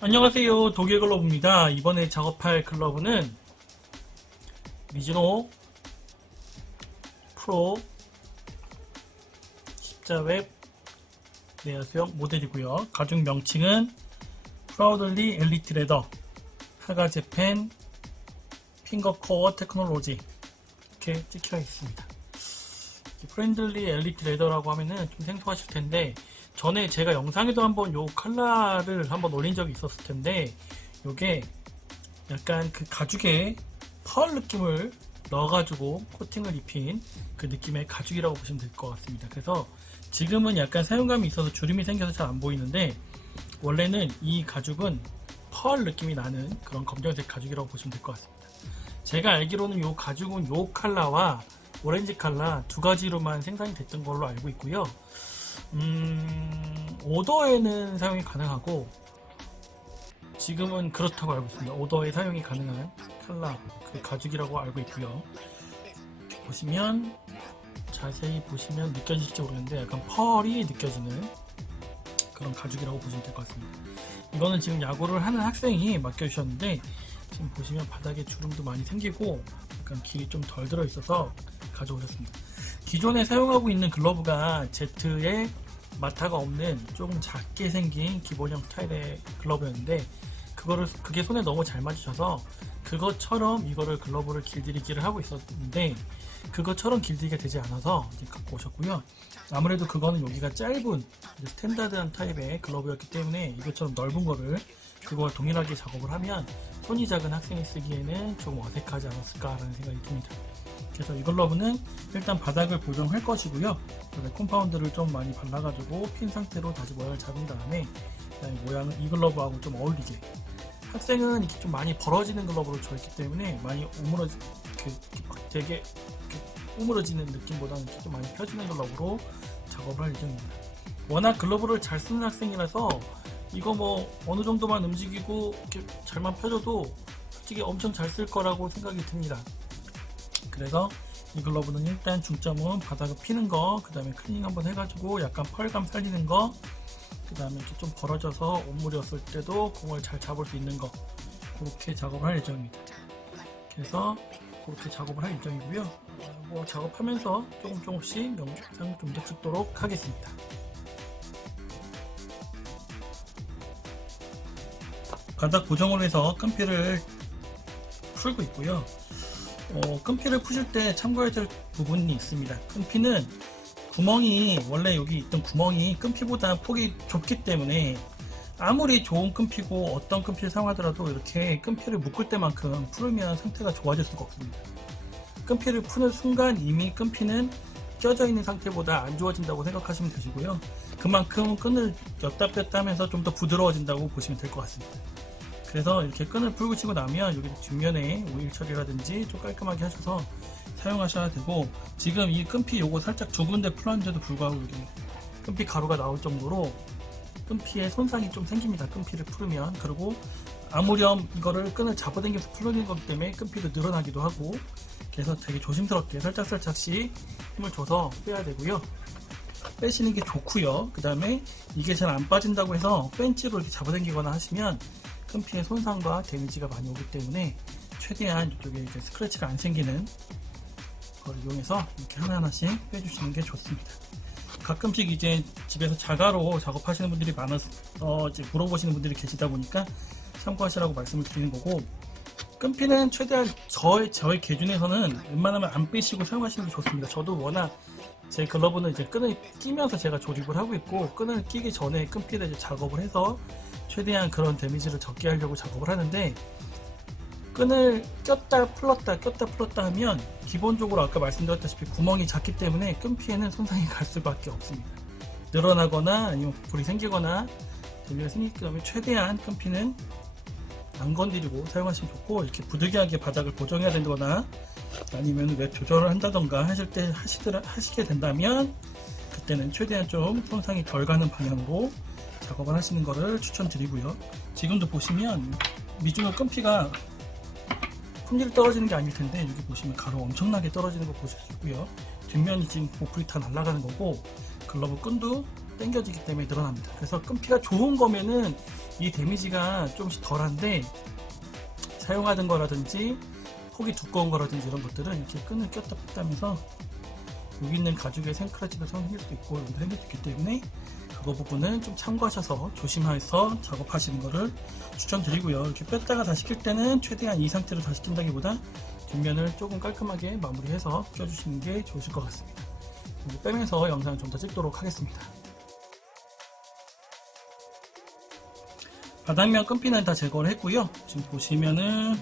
안녕하세요, 독일글러브입니다. 이번에 작업할 글러브는 미즈노 프로 십자웹 내야수형 모델이고요. 가죽 명칭은 프라우들리 엘리트 레더 하가 재팬 핑거코어 테크놀로지 이렇게 찍혀 있습니다. 프렌들리 엘리트 레더라고 하면은 좀 생소하실 텐데, 전에 제가 영상에도 한번 요 컬러를 한번 올린 적이 있었을 텐데, 요게 약간 그 가죽에 펄 느낌을 넣어가지고 코팅을 입힌 그 느낌의 가죽이라고 보시면 될 것 같습니다. 그래서 지금은 약간 사용감이 있어서 주름이 생겨서 잘 안 보이는데, 원래는 이 가죽은 펄 느낌이 나는 그런 검정색 가죽이라고 보시면 될 것 같습니다. 제가 알기로는 요 가죽은 요 컬러와 오렌지 컬러 두 가지로만 생산이 됐던 걸로 알고 있고요. 오더에는 사용이 가능하고, 지금은 그렇다고 알고 있습니다. 오더에 사용이 가능한 컬러 그 가죽이라고 알고 있고요. 보시면, 자세히 보시면 느껴질지 모르겠는데 약간 펄이 느껴지는 그런 가죽이라고 보시면 될 것 같습니다. 이거는 지금 야구를 하는 학생이 맡겨주셨는데, 지금 보시면 바닥에 주름도 많이 생기고 약간 길이 좀 덜 들어 있어서 가져오셨습니다. 기존에 사용하고 있는 글러브가 Z에 마타가 없는 조금 작게 생긴 기본형 스타일의 글러브였는데, 그게 손에 너무 잘 맞으셔서 그것처럼 이거를 글러브를 길들이기를 하고 있었는데, 그것처럼 길들이기가 되지 않아서 이제 갖고 오셨고요. 아무래도 그거는 여기가 짧은 스탠다드한 타입의 글러브였기 때문에 이것처럼 넓은 거를 그거와 동일하게 작업을 하면 손이 작은 학생이 쓰기에는 조금 어색하지 않았을까라는 생각이 듭니다. 그래서 이 글러브는 일단 바닥을 고정할 것이고요. 콤파운드를 좀 많이 발라가지고 핀 상태로 다시 모양을 잡은 다음에 모양을 이 글러브하고 좀 어울리게, 학생은 이렇게 좀 많이 벌어지는 글러브로 줬기 때문에 많이 되게 오므러지는 느낌보다는 이렇게 좀 많이 펴지는 글러브로 작업을 할 예정입니다. 워낙 글러브를 잘 쓰는 학생이라서 이거 뭐 어느 정도만 움직이고 이렇게 잘만 펴줘도 솔직히 엄청 잘 쓸 거라고 생각이 듭니다. 그래서 이 글러브는 일단 중점은 바닥을 피는 거, 그 다음에 클리닝 한번 해가지고 약간 펄감 살리는 거, 그 다음에 이렇게 좀 벌어져서 옷물이었을 때도 공을 잘 잡을 수 있는 거, 그렇게 작업을 할 예정입니다. 그래서 그렇게 작업을 할 예정이고요. 뭐 작업하면서 조금씩 영상 좀 더 찍도록 하겠습니다. 바닥 고정을 해서 끈피를 풀고 있고요. 끈피를 푸실 때 참고해야 될 부분이 있습니다. 끈피는 구멍이, 원래 여기 있던 구멍이 끈피보다 폭이 좁기 때문에 아무리 좋은 끈피고 어떤 끈피를 사용하더라도 이렇게 끈피를 묶을 때만큼 풀으면 상태가 좋아질 수가 없습니다. 끈피를 푸는 순간 이미 끈피는 껴져 있는 상태보다 안 좋아진다고 생각하시면 되시고요. 그만큼 끈을 였다 뺐다 하면서 좀 더 부드러워진다고 보시면 될 것 같습니다. 그래서 이렇게 끈을 풀고 치고 나면 여기 뒷면에 오일 처리라든지 좀 깔끔하게 하셔서 사용하셔야 되고, 지금 이 끈피 요거 살짝 두 군데 풀었는데도 불구하고 여기 끈피 가루가 나올 정도로 끈피에 손상이 좀 생깁니다. 끈피를 풀으면. 그리고 아무렴 이거를 끈을 잡아당겨서 풀어내는 것 때문에 끈피도 늘어나기도 하고, 그래서 되게 조심스럽게 살짝씩 힘을 줘서 빼야 되고요. 빼시는 게 좋고요. 그 다음에 이게 잘 안 빠진다고 해서 벤치로 이렇게 잡아당기거나 하시면 끈피의 손상과 데미지가 많이 오기 때문에 최대한 이쪽에 이제 스크래치가 안 생기는 걸 이용해서 이렇게 하나하나씩 빼주시는 게 좋습니다. 가끔씩 이제 집에서 자가로 작업하시는 분들이 많아서 이제 물어보시는 분들이 계시다 보니까 참고하시라고 말씀을 드리는 거고, 끈피는 최대한 저의 기준에서는 웬만하면 안 빼시고 사용하시는 게 좋습니다. 저도 워낙 제 글러브는 이제 끈을 끼면서 제가 조립을 하고 있고, 끈을 끼기 전에 끈피를 이제 작업을 해서 최대한 그런 데미지를 적게 하려고 작업을 하는데, 끈을 꼈다 풀었다 하면 기본적으로 아까 말씀드렸다시피 구멍이 작기 때문에 끈피에는 손상이 갈 수밖에 없습니다. 늘어나거나 아니면 불이 생기거나 데미지가 생기기 때문에 최대한 끈피는 안 건드리고 사용하시면 좋고, 이렇게 부득이하게 바닥을 고정해야 된다거나 아니면 웹 조절을 한다던가 하시게 된다면 그때는 최대한 좀 손상이 덜 가는 방향으로 작업을 하시는 것을 추천드리고요. 지금도 보시면 미즈노 끈피가 품질 떨어지는 게 아닐 텐데, 여기 보시면 가루 엄청나게 떨어지는 거 보실 수 있고요. 뒷면이 지금 보풀이 다 날아가는 거고, 글러브 끈도 당겨지기 때문에 늘어납니다. 그래서 끈피가 좋은 거면은 이 데미지가 조금씩 덜한데, 사용하던 거라든지 폭이 두꺼운 거라든지 이런 것들은 이렇게 끈을 꼈다 뺐다 하면서 여기 있는 가죽에 생크라치도 생길 수 있고 여기도 생길 수 있기 때문에 그거 부분은 좀 참고하셔서 조심해서 작업하시는 거를 추천드리고요. 이렇게 뺐다가 다시 낄 때는 최대한 이 상태로 다시 낀다기보다 뒷면을 조금 깔끔하게 마무리해서 껴주시는 게 좋으실 것 같습니다. 빼면서 영상을 좀 더 찍도록 하겠습니다. 바닥면 끈피는 다 제거를 했고요. 지금 보시면은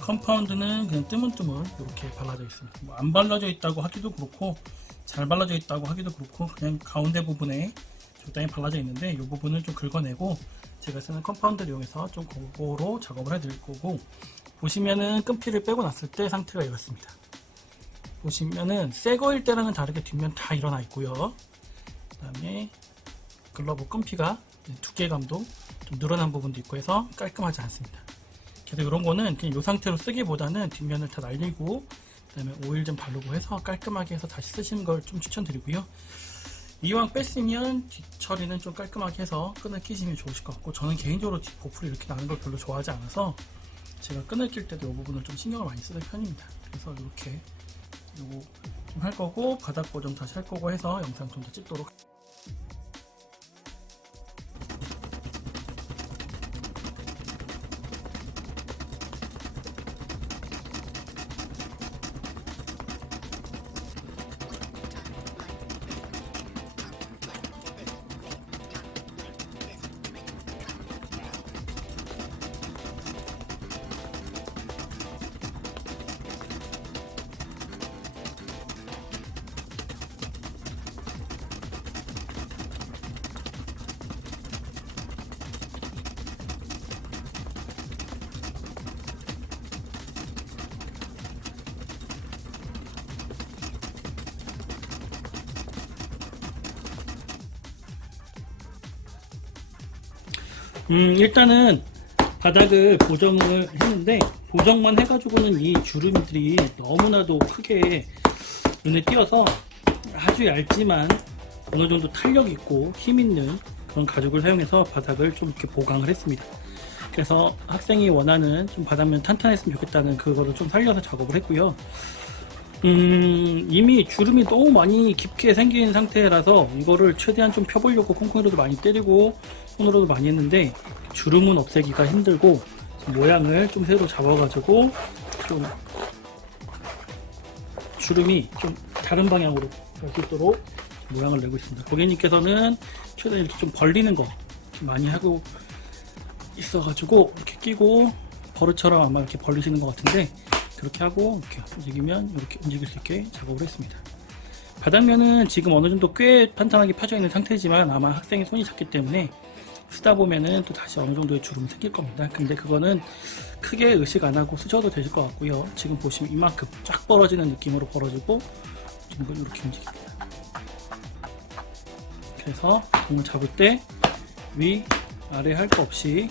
컴파운드는 그냥 뜨문뜨문 이렇게 발라져 있습니다. 뭐 안 발라져 있다고 하기도 그렇고 잘 발라져 있다고 하기도 그렇고 그냥 가운데 부분에 적당히 발라져 있는데 이 부분을 좀 긁어내고 제가 쓰는 컴파운드를 이용해서 좀 골고루 작업을 해드릴 거고, 보시면은 끈피를 빼고 났을 때 상태가 이렇습니다. 보시면은 새 거일 때랑은 다르게 뒷면 다 일어나 있고요. 그 다음에 글러브 끈피가 두께감도 좀 늘어난 부분도 있고 해서 깔끔하지 않습니다. 그래서 이런 거는 그냥 이 상태로 쓰기보다는 뒷면을 다 날리고 그 다음에 오일 좀 바르고 해서 깔끔하게 해서 다시 쓰시는 걸 좀 추천드리고요. 이왕 뺐으면 뒷처리는 좀 깔끔하게 해서 끈을 끼시면 좋으실 것 같고, 저는 개인적으로 뒷 보풀이 이렇게 나는 걸 별로 좋아하지 않아서 제가 끈을 낄 때도 이 부분을 좀 신경을 많이 쓰는 편입니다. 그래서 이렇게 요거 좀 할 거고 바닥 고정 다시 할 거고 해서 영상 좀 더 찍도록 일단은 바닥을 고정을 했는데, 고정만 해가지고는 이 주름들이 너무나도 크게 눈에 띄어서 아주 얇지만 어느 정도 탄력 있고 힘 있는 그런 가죽을 사용해서 바닥을 좀 이렇게 보강을 했습니다. 그래서 학생이 원하는 좀 바닥면 탄탄했으면 좋겠다는 그거를 좀 살려서 작업을 했고요. 이미 주름이 너무 많이 깊게 생긴 상태라서 이거를 최대한 좀 펴보려고 콩콩이로도 많이 때리고 손으로도 많이 했는데 주름은 없애기가 힘들고 모양을 좀 새로 잡아가지고 좀 주름이 좀 다른 방향으로 갈 수 있도록 모양을 내고 있습니다. 고객님께서는 최대한 이렇게 좀 벌리는 거 많이 하고 있어가지고 이렇게 끼고 버릇처럼 아마 이렇게 벌리시는 것 같은데, 그렇게 하고 이렇게 움직이면 이렇게 움직일 수 있게 작업을 했습니다. 바닥면은 지금 어느 정도 꽤 탄탄하게 펴져 있는 상태지만 아마 학생이 손이 작기 때문에 쓰다 보면은 또 다시 어느 정도의 주름이 생길 겁니다. 근데 그거는 크게 의식 안 하고 쓰셔도 되실 것 같고요. 지금 보시면 이만큼 쫙 벌어지는 느낌으로 벌어지고 지금 이렇게 움직입니다. 그래서 공을 잡을 때 위 아래 할 거 없이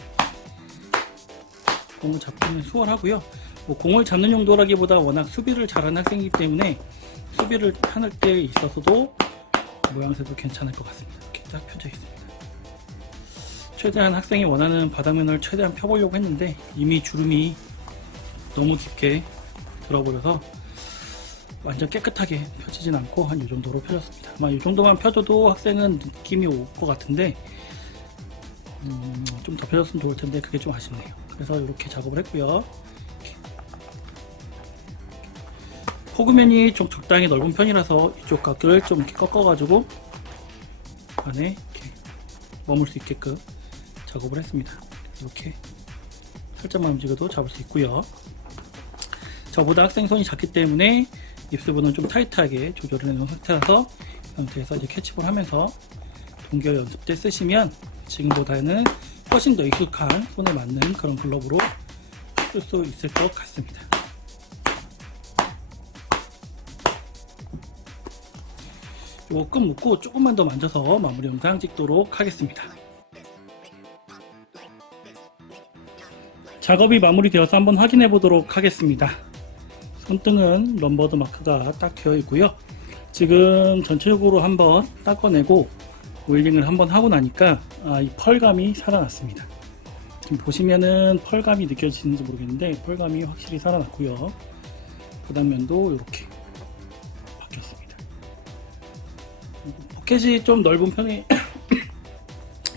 공을 잡기는 수월하고요. 뭐 공을 잡는 용도라기보다 워낙 수비를 잘하는 학생이기 때문에 수비를 하는 때 있어서도 모양새도 괜찮을 것 같습니다. 이렇게 딱 펴져 있습니다. 최대한 학생이 원하는 바닥면을 최대한 펴보려고 했는데 이미 주름이 너무 깊게 들어버려서 완전 깨끗하게 펴지진 않고 한 이 정도로 펴졌습니다. 아마 이 정도만 펴줘도 학생은 느낌이 올 것 같은데 좀 더 펴졌으면 좋을 텐데 그게 좀 아쉽네요. 그래서 이렇게 작업을 했고요. 포그면이 좀 적당히 넓은 편이라서 이쪽 각을 좀 이렇게 꺾어가지고 안에 이렇게 머물 수 있게끔 작업을 했습니다. 이렇게 살짝만 움직여도 잡을 수 있고요. 저보다 학생 손이 작기 때문에 입수분은 좀 타이트하게 조절을 해놓은 상태라서 이 상태에서 이제 캐치볼 하면서 동기화 연습 때 쓰시면 지금보다는 훨씬 더 익숙한 손에 맞는 그런 글러브로 쓸 수 있을 것 같습니다. 요거 끈 묶고 조금만 더 만져서 마무리 영상 찍도록 하겠습니다. 작업이 마무리되어서 한번 확인해 보도록 하겠습니다. 손등은 럼버드 마크가 딱 되어 있고요. 지금 전체적으로 한번 닦아내고 오일링을 한번 하고 나니까 이 펄감이 살아났습니다. 지금 보시면은 펄감이 느껴지는지 모르겠는데 펄감이 확실히 살아났고요. 바닥면도 이렇게 바뀌었습니다. 포켓이 좀 넓은 편에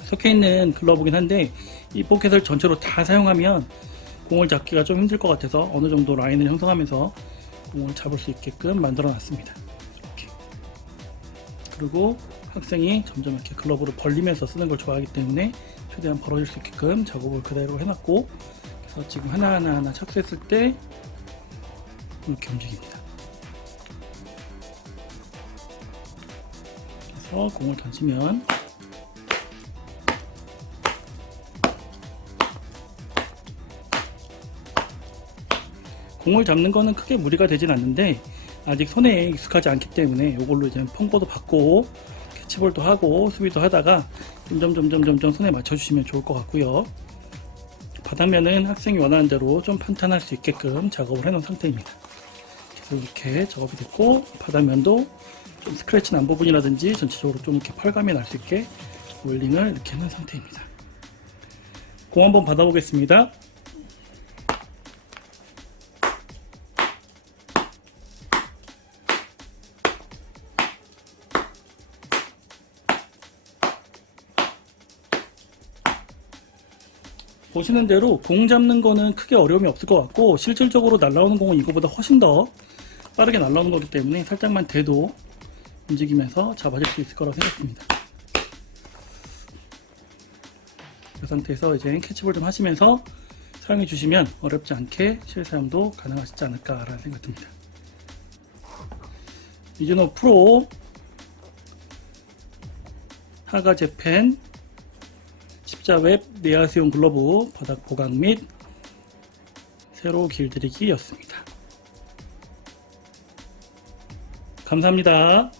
속해 있는 글러브긴 한데 이 포켓을 전체로 다 사용하면 공을 잡기가 좀 힘들 것 같아서 어느 정도 라인을 형성하면서 공을 잡을 수 있게끔 만들어 놨습니다. 이렇게. 그리고 학생이 점점 이렇게 글러브를 벌리면서 쓰는 걸 좋아하기 때문에 최대한 벌어질 수 있게끔 작업을 그대로 해놨고, 그래서 지금 하나하나 착수했을 때 이렇게 움직입니다. 그래서 공을 던지면 공을 잡는 거는 크게 무리가 되진 않는데 아직 손에 익숙하지 않기 때문에 이걸로 이제 펑고도 받고 캐치볼도 하고 수비도 하다가 점점 손에 맞춰주시면 좋을 것 같고요. 바닥면은 학생이 원하는 대로 좀 판단할 수 있게끔 작업을 해놓은 상태입니다. 그래서 이렇게 작업이 됐고, 바닥면도 좀 스크래치 난 부분이라든지 전체적으로 좀 이렇게 펄감이 날 수 있게 웰링을 이렇게 해놓은 상태입니다. 공 한번 받아보겠습니다. 보시는 대로 공 잡는 거는 크게 어려움이 없을 것 같고, 실질적으로 날아오는 공은 이거보다 훨씬 더 빠르게 날아오는 거기 때문에 살짝만 대도 움직이면서 잡아줄 수 있을 거라고 생각합니다. 이 상태에서 이제 캐치볼 좀 하시면서 사용해 주시면 어렵지 않게 실사용도 가능하시지 않을까라는 생각 듭니다. 미즈노 프로 하가 재팬 십자웹 내야수용 글러브 바닥 보강 및 세로 길들이기였습니다. 감사합니다.